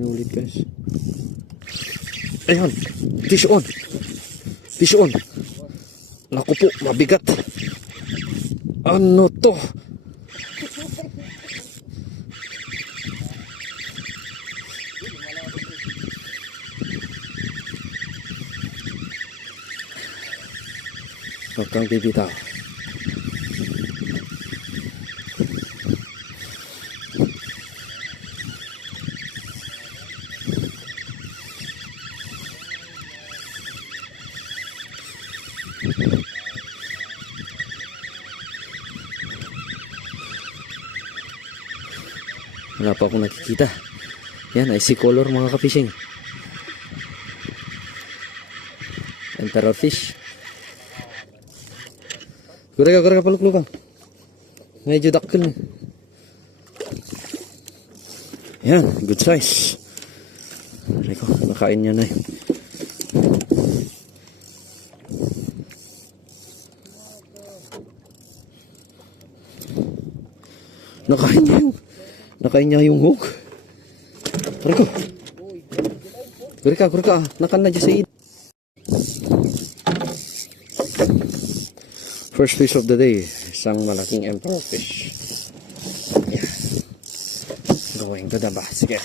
sinulit guys. Ayan, fish on. Fish on. Naku po, mabigat. Ano to? Huwag kang bibitaw. Wala pa akong nakikita. Yan, I see color mga ka-fishing. Emperor fish. Gura ka paluk-lukang. Medyo dakil na. Yan, good size. Reko, nakain niya na eh. Nakain niya yung hook. Reko. Gura ka. Nakan na dyan sa id. First fish of the day. Isang malaking emperor fish. Yeah. Going to the basket.